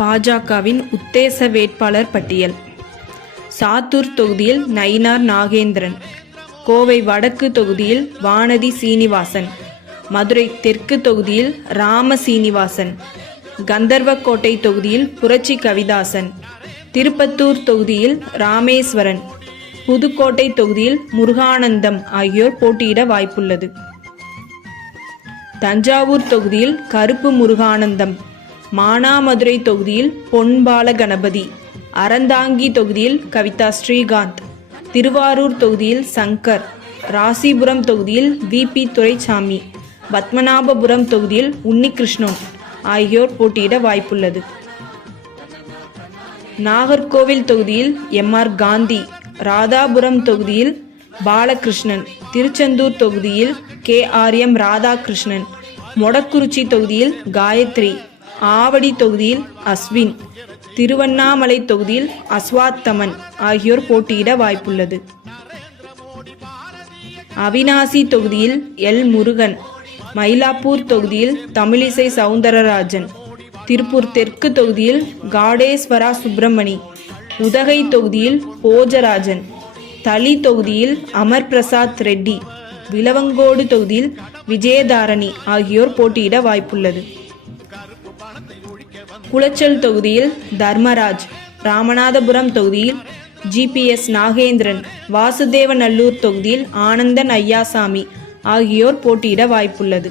பாஜகவின் உத்தேச வேட்பாளர் பட்டியல். சாத்தூர் தொகுதியில் நயினார் நாகேந்திரன், கோவை வடக்கு தொகுதியில் வானதி சீனிவாசன், மதுரை தெற்கு தொகுதியில் ராம சீனிவாசன், கந்தர்வக்கோட்டை தொகுதியில் புரட்சி கவிதாசன், திருப்பத்தூர் தொகுதியில் ராமேஸ்வரன், புதுக்கோட்டை தொகுதியில் முருகானந்தம் ஆகியோர் போட்டியிட வாய்ப்புள்ளது. தஞ்சாவூர் தொகுதியில் கருப்பு முருகானந்தம், மானாமதுரை தொகுதியில் பொன்பால கணபதி, அறந்தாங்கி தொகுதியில் கவிதா ஸ்ரீகாந்த், திருவாரூர் தொகுதியில் சங்கர், ராசிபுரம் தொகுதியில் VP துரைசாமி, பத்மநாபபுரம் தொகுதியில் உன்னிகிருஷ்ணன் ஆகியோர் போட்டியிட வாய்ப்புள்ளது. நாகர்கோவில் தொகுதியில் MR காந்தி, ராதாபுரம் தொகுதியில் பாலகிருஷ்ணன், திருச்செந்தூர் தொகுதியில் KRM ராதாகிருஷ்ணன், மொடக்குறிச்சி தொகுதியில் காயத்ரி, ஆவடி தொகுதியில் அஸ்வின், திருவண்ணாமலை தொகுதியில் அஸ்வாத்தமன் ஆகியோர் போட்டியிட வாய்ப்புள்ளது. அவிநாசி தொகுதியில் L முருகன், மயிலாப்பூர் தொகுதியில் தமிழிசை சவுந்தரராஜன், திருப்பூர் தெற்கு தொகுதியில் காடேஸ்வரா சுப்பிரமணி, உதகை தொகுதியில் போஜராஜன், தளி தொகுதியில் அமர் பிரசாத் ரெட்டி, விலவங்கோடு தொகுதியில் விஜயதாரணி ஆகியோர் போட்டியிட வாய்ப்புள்ளது. குளச்சல் தொகுதியில் தர்மராஜ், ராமநாதபுரம் தொகுதியில் GPS நாகேந்திரன், வாசுதேவநல்லூர் தொகுதியில் ஆனந்தன் ஐயாசாமி ஆகியோர் போட்டியிட வாய்ப்புள்ளது.